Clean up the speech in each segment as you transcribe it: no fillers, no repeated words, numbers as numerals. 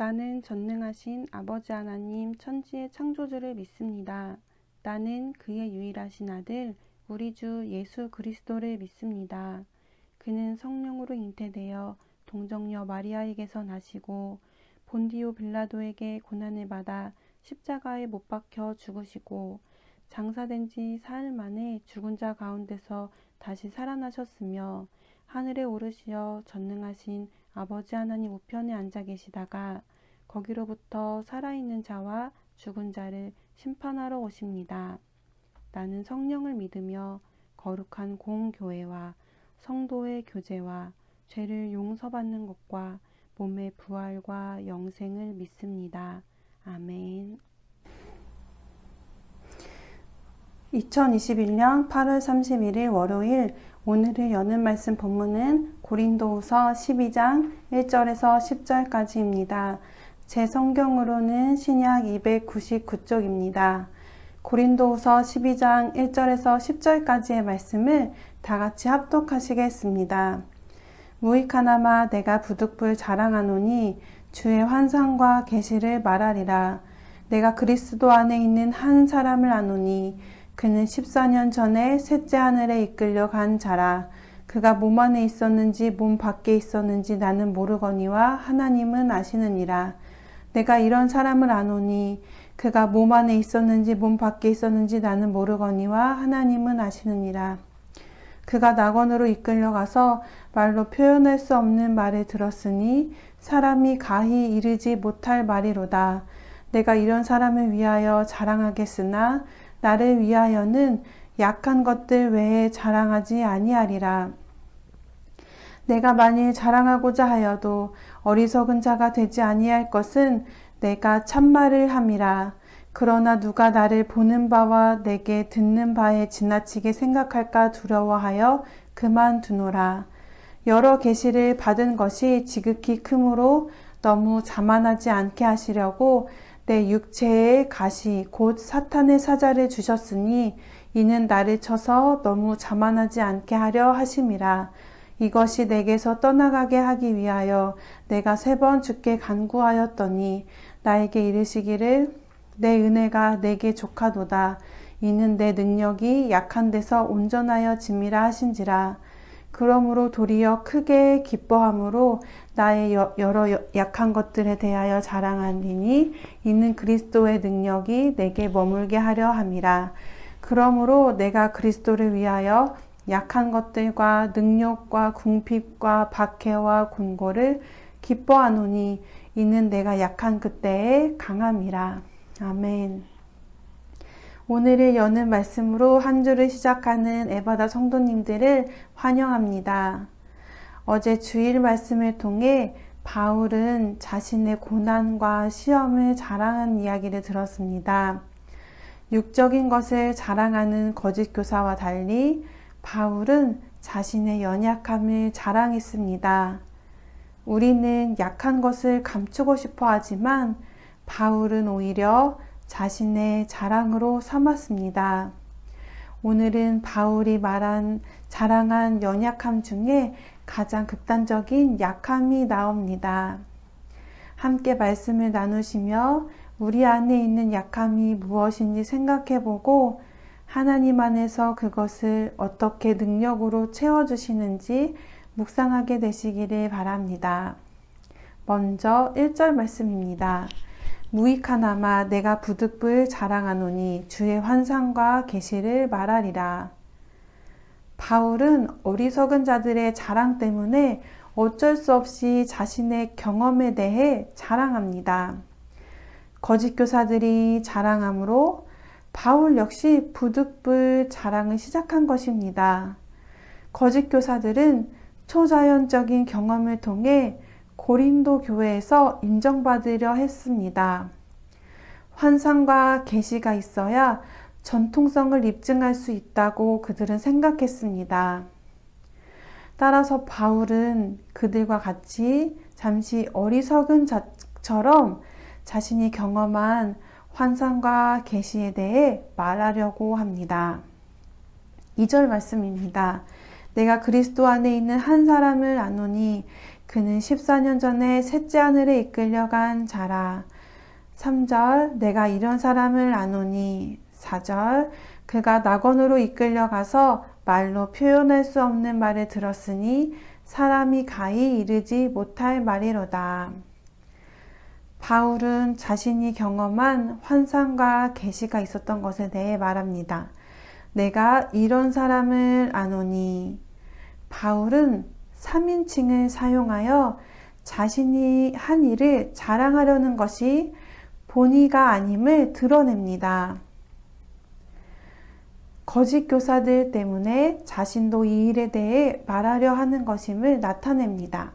나는 전능하신 아버지 하나님 천지의 창조주를 믿습니다. 나는 그의 유일하신 아들 우리 주 예수 그리스도를 믿습니다. 그는 성령으로 잉태되어 동정녀 마리아에게서 나시고 본디오 빌라도에게 고난을 받아 십자가에 못 박혀 죽으시고 장사된 지 사흘 만에 죽은 자 가운데서 다시 살아나셨으며 하늘에 오르시어 전능하신 아버지 하나님 우편에 앉아 계시다가 거기로부터 살아있는 자와 죽은 자를 심판하러 오십니다. 나는 성령을 믿으며 거룩한 공교회와 성도의 교제와 죄를 용서받는 것과 몸의 부활과 영생을 믿습니다. 아멘. 2021년 8월 31일 월요일, 오늘을 여는 말씀 본문은 고린도후서 12장 1절에서 10절까지입니다. 제 성경으로는 신약 299쪽입니다. 고린도후서 12장 1절에서 10절까지의 말씀을 다 같이 합독하시겠습니다. 무익하나마 내가 부득불 자랑하노니 주의 환상과 계시를 말하리라. 내가 그리스도 안에 있는 한 사람을 아노니 그는 14년 전에 셋째 하늘에 이끌려 간 자라. 그가 몸 안에 있었는지 몸 밖에 있었는지 나는 모르거니와 하나님은 아시느니라. 내가 이런 사람을 아노니 그가 몸 안에 있었는지 몸 밖에 있었는지 나는 모르거니와 하나님은 아시느니라. 그가 낙원으로 이끌려가서 말로 표현할 수 없는 말을 들었으니 사람이 가히 이르지 못할 말이로다. 내가 이런 사람을 위하여 자랑하겠으나 나를 위하여는 약한 것들 외에 자랑하지 아니하리라. 내가 만일 자랑하고자 하여도 어리석은 자가 되지 아니할 것은 내가 참말을 함이라. 그러나 누가 나를 보는 바와 내게 듣는 바에 지나치게 생각할까 두려워하여 그만두노라. 여러 계시를 받은 것이 지극히 크므로 너무 자만하지 않게 하시려고 내 육체의 가시 곧 사탄의 사자를 주셨으니 이는 나를 쳐서 너무 자만하지 않게 하려 하심이라. 이것이 내게서 떠나가게 하기 위하여 내가 3번 주께 간구하였더니 나에게 이르시기를 내 은혜가 내게 족하도다. 이는 내 능력이 약한 데서 온전하여 짐이라 하신지라. 그러므로 도리어 크게 기뻐함으로 나의 여러 약한 것들에 대하여 자랑하리니 이는 그리스도의 능력이 내게 머물게 하려 함이라. 그러므로 내가 그리스도를 위하여 약한 것들과 능욕과 궁핍과 박해와 곤고를 기뻐하노니 이는 내가 약한 그때에 강함이라. 아멘. 오늘을 여는 말씀으로 한 주를 시작하는 에바다 성도님들을 환영합니다. 어제 주일 말씀을 통해 바울은 자신의 고난과 시험을 자랑한 이야기를 들었습니다. 육적인 것을 자랑하는 거짓 교사와 달리 바울은 자신의 연약함을 자랑했습니다. 우리는 약한 것을 감추고 싶어 하지만 바울은 오히려 자신의 자랑으로 삼았습니다. 오늘은 바울이 자랑한 연약함 중에 가장 극단적인 약함이 나옵니다. 함께 말씀을 나누시며 우리 안에 있는 약함이 무엇인지 생각해보고 하나님 안에서 그것을 어떻게 능력으로 채워주시는지 묵상하게 되시기를 바랍니다. 먼저 1절 말씀입니다. 무익하나마 내가 부득불 자랑하노니 주의 환상과 계시를 말하리라. 바울은 어리석은 자들의 자랑 때문에 어쩔 수 없이 자신의 경험에 대해 자랑합니다. 거짓 교사들이 자랑함으로 바울 역시 부득불 자랑을 시작한 것입니다. 거짓 교사들은 초자연적인 경험을 통해 고린도 교회에서 인정받으려 했습니다. 환상과 계시가 있어야 전통성을 입증할 수 있다고 그들은 생각했습니다. 따라서 바울은 그들과 같이 잠시 어리석은 자처럼 자신이 경험한 환상과 계시에 대해 말하려고 합니다. 2절 말씀입니다. 내가 그리스도 안에 있는 한 사람을 아노니 그는 14년 전에 셋째 하늘에 이끌려간 자라. 3절 내가 이런 사람을 아노니. 4절 그가 낙원으로 이끌려가서 말로 표현할 수 없는 말을 들었으니 사람이 가히 이르지 못할 말이로다. 바울은 자신이 경험한 환상과 계시가 있었던 것에 대해 말합니다. 내가 이런 사람을 아노니. 바울은 3인칭을 사용하여 자신이 한 일을 자랑하려는 것이 본의가 아님을 드러냅니다. 거짓 교사들 때문에 자신도 이 일에 대해 말하려 하는 것임을 나타냅니다.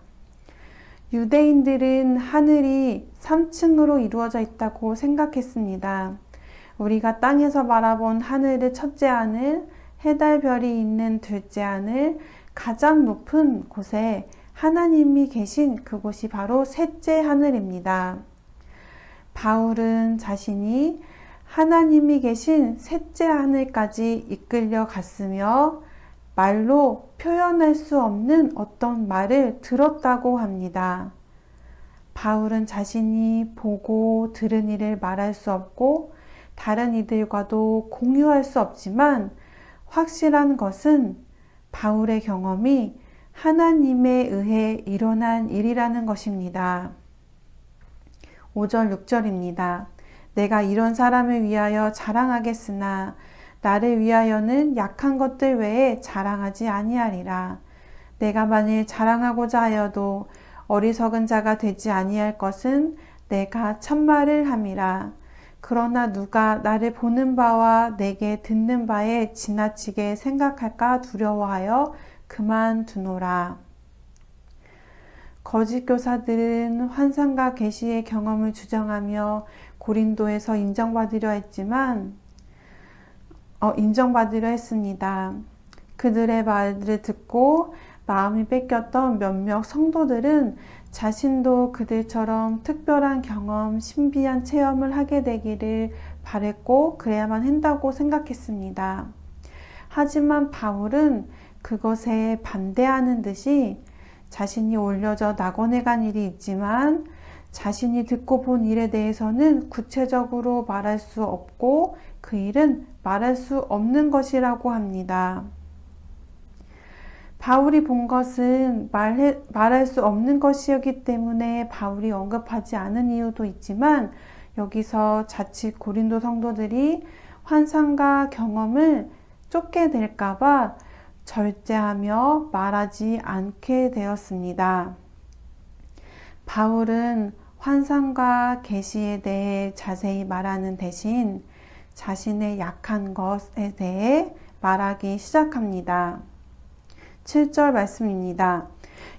유대인들은 하늘이 3층으로 이루어져 있다고 생각했습니다. 우리가 땅에서 바라본 하늘의 첫째 하늘, 해달별이 있는 둘째 하늘, 가장 높은 곳에 하나님이 계신 그곳이 바로 셋째 하늘입니다. 바울은 자신이 하나님이 계신 셋째 하늘까지 이끌려 갔으며 말로 표현할 수 없는 어떤 말을 들었다고 합니다. 바울은 자신이 보고 들은 일을 말할 수 없고 다른 이들과도 공유할 수 없지만 확실한 것은 바울의 경험이 하나님에 의해 일어난 일이라는 것입니다. 5절 6절입니다. 내가 이런 사람을 위하여 자랑하겠으나 나를 위하여는 약한 것들 외에 자랑하지 아니하리라. 내가 만일 자랑하고자 하여도 어리석은 자가 되지 아니할 것은 내가 참말을 함이라. 그러나 누가 나를 보는 바와 내게 듣는 바에 지나치게 생각할까 두려워하여 그만두노라. 거짓 교사들은 환상과 계시의 경험을 주장하며 고린도에서 인정받으려 했습니다. 그들의 말을 듣고 마음이 뺏겼던 몇몇 성도들은 자신도 그들처럼 특별한 경험, 신비한 체험을 하게 되기를 바랬고 그래야만 한다고 생각했습니다. 하지만 바울은 그것에 반대하는 듯이 자신이 올려져 낙원에 간 일이 있지만 자신이 듣고 본 일에 대해서는 구체적으로 말할 수 없고 그 일은 말할 수 없는 것이라고 합니다. 바울이 본 것은 말할 수 없는 것이었기 때문에 바울이 언급하지 않은 이유도 있지만 여기서 자칫 고린도 성도들이 환상과 경험을 쫓게 될까봐 절제하며 말하지 않게 되었습니다. 바울은 환상과 계시에 대해 자세히 말하는 대신 자신의 약한 것에 대해 말하기 시작합니다. 7절 말씀입니다.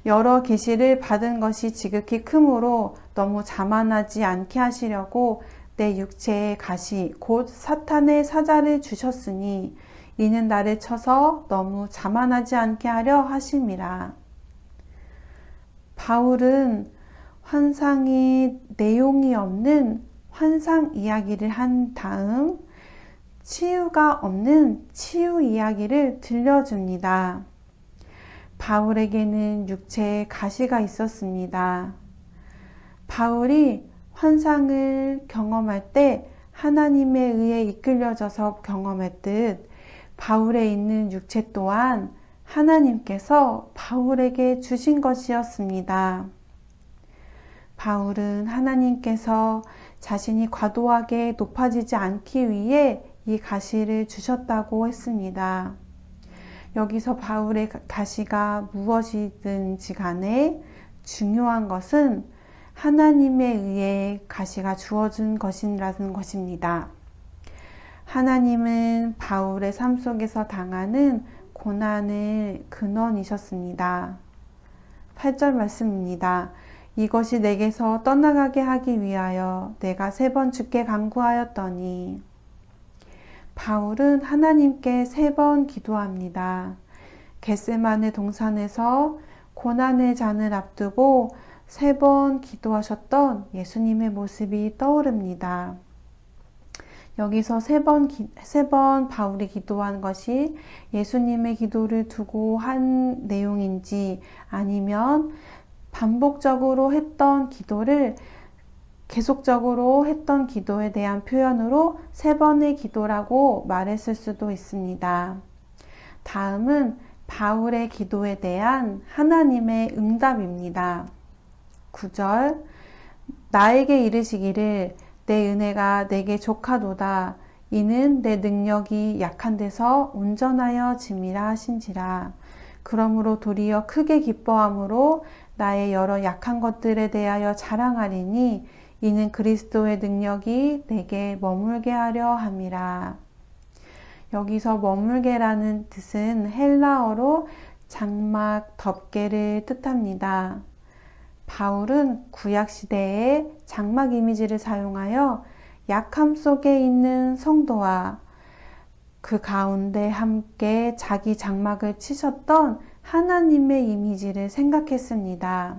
여러 계시를 받은 것이 지극히 크므로 너무 자만하지 않게 하시려고 내 육체의 가시 곧 사탄의 사자를 주셨으니 이는 나를 쳐서 너무 자만하지 않게 하려 하심이라. 바울은 환상이 내용이 없는 환상 이야기를 한 다음 치유가 없는 치유 이야기를 들려줍니다. 바울에게는 육체에 가시가 있었습니다. 바울이 환상을 경험할 때 하나님에 의해 이끌려져서 경험했듯 바울에 있는 육체 또한 하나님께서 바울에게 주신 것이었습니다. 바울은 하나님께서 자신이 과도하게 높아지지 않기 위해 이 가시를 주셨다고 했습니다. 여기서 바울의 가시가 무엇이든지 간에 중요한 것은 하나님에 의해 가시가 주어진 것이라는 것입니다. 하나님은 바울의 삶 속에서 당하는 고난의 근원이셨습니다. 8절 말씀입니다. 이것이 내게서 떠나가게 하기 위하여 내가 3번 주께 간구하였더니. 바울은 하나님께 3번 기도합니다. 겟세마네 동산에서 고난의 잔을 앞두고 3번 기도하셨던 예수님의 모습이 떠오릅니다. 여기서 3번 바울이 기도한 것이 예수님의 기도를 두고 한 내용인지 아니면 반복적으로 했던 기도를 계속적으로 했던 기도에 대한 표현으로 3번의 기도라고 말했을 수도 있습니다. 다음은 바울의 기도에 대한 하나님의 응답입니다. 9절, 나에게 이르시기를 내 은혜가 내게 족하도다. 이는 내 능력이 약한 데서 온전하여 짐이라 하신지라. 그러므로 도리어 크게 기뻐함으로 나의 여러 약한 것들에 대하여 자랑하리니 이는 그리스도의 능력이 내게 머물게 하려 함이라. 여기서 머물게라는 뜻은 헬라어로 장막, 덮개를 뜻합니다. 바울은 구약시대에 장막 이미지를 사용하여 약함 속에 있는 성도와 그 가운데 함께 자기 장막을 치셨던 하나님의 이미지를 생각했습니다.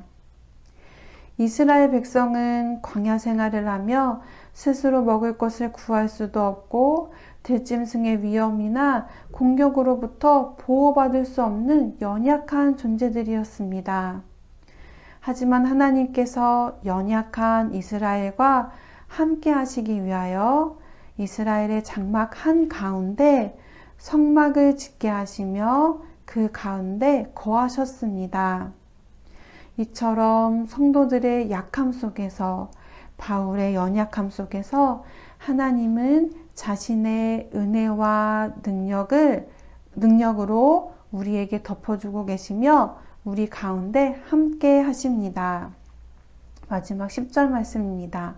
이스라엘 백성은 광야 생활을 하며 스스로 먹을 것을 구할 수도 없고 들짐승의 위험이나 공격으로부터 보호받을 수 없는 연약한 존재들이었습니다. 하지만 하나님께서 연약한 이스라엘과 함께 하시기 위하여 이스라엘의 장막 한가운데 성막을 짓게 하시며 그 가운데 거하셨습니다. 이처럼 성도들의 약함 속에서, 바울의 연약함 속에서 하나님은 자신의 은혜와 능력으로 우리에게 덮어주고 계시며 우리 가운데 함께 하십니다. 마지막 10절 말씀입니다.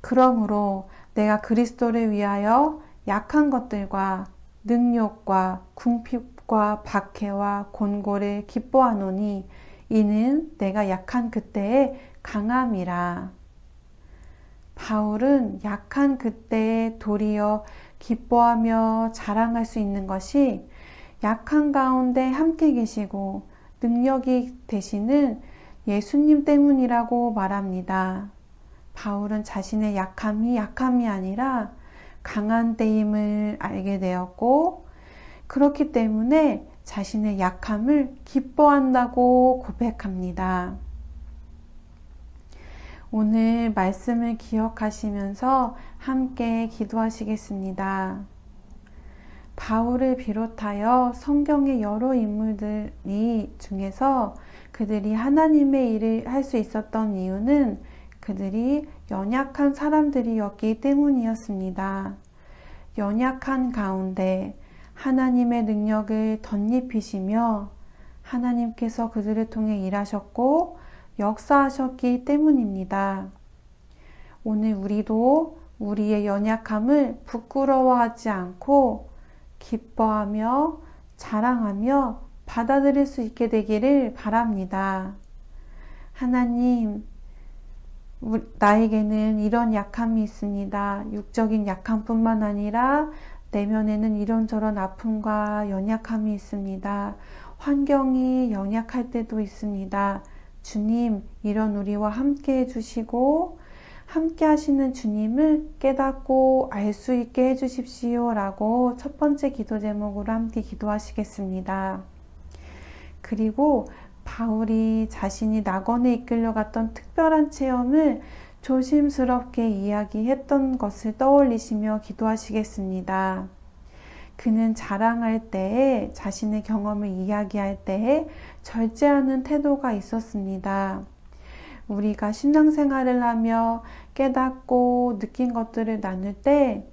그러므로 내가 그리스도를 위하여 약한 것들과 능욕과 궁핍과 박해와 곤고를 기뻐하노니 이는 내가 약한 그때에 강함이라. 바울은 약한 그때에 도리어 기뻐하며 자랑할 수 있는 것이 약한 가운데 함께 계시고 능력이 되시는 예수님 때문이라고 말합니다. 바울은 자신의 약함이 아니라 강한 때임을 알게 되었고, 그렇기 때문에 자신의 약함을 기뻐한다고 고백합니다. 오늘 말씀을 기억하시면서 함께 기도하시겠습니다. 바울을 비롯하여 성경의 여러 인물들이 중에서 그들이 하나님의 일을 할 수 있었던 이유는 그들이 연약한 사람들이었기 때문이었습니다. 연약한 가운데 하나님의 능력을 덧입히시며 하나님께서 그들을 통해 일하셨고 역사하셨기 때문입니다. 오늘 우리도 우리의 연약함을 부끄러워하지 않고 기뻐하며 자랑하며 받아들일 수 있게 되기를 바랍니다. 하나님, 나에게는 이런 약함이 있습니다. 육적인 약함뿐만 아니라 내면에는 이런저런 아픔과 연약함이 있습니다. 환경이 연약할 때도 있습니다. 주님, 이런 우리와 함께 해주시고 함께 하시는 주님을 깨닫고 알 수 있게 해주십시오 라고 첫 번째 기도 제목으로 함께 기도하시겠습니다. 그리고 바울이 자신이 낙원에 이끌려갔던 특별한 체험을 조심스럽게 이야기했던 것을 떠올리시며 기도하시겠습니다. 그는 자랑할 때에, 자신의 경험을 이야기할 때에 절제하는 태도가 있었습니다. 우리가 신앙생활을 하며 깨닫고 느낀 것들을 나눌 때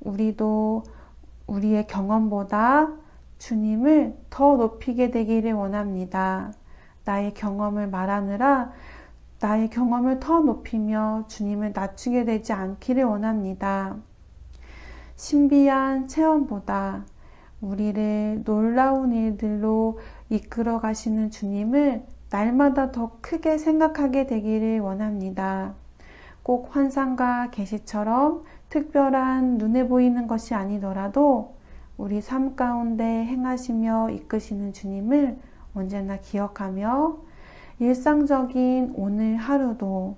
우리도 우리의 경험보다 주님을 더 높이게 되기를 원합니다. 나의 경험을 말하느라 나의 경험을 더 높이며 주님을 낮추게 되지 않기를 원합니다. 신비한 체험보다 우리를 놀라운 일들로 이끌어 가시는 주님을 날마다 더 크게 생각하게 되기를 원합니다. 꼭 환상과 계시처럼 특별한 눈에 보이는 것이 아니더라도 우리 삶 가운데 행하시며 이끄시는 주님을 언제나 기억하며 일상적인 오늘 하루도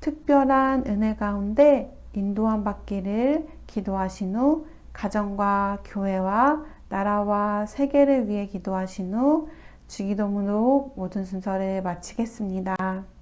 특별한 은혜 가운데 인도함 받기를 기도하신 후 가정과 교회와 나라와 세계를 위해 기도하신 후 주기도문으로 모든 순서를 마치겠습니다.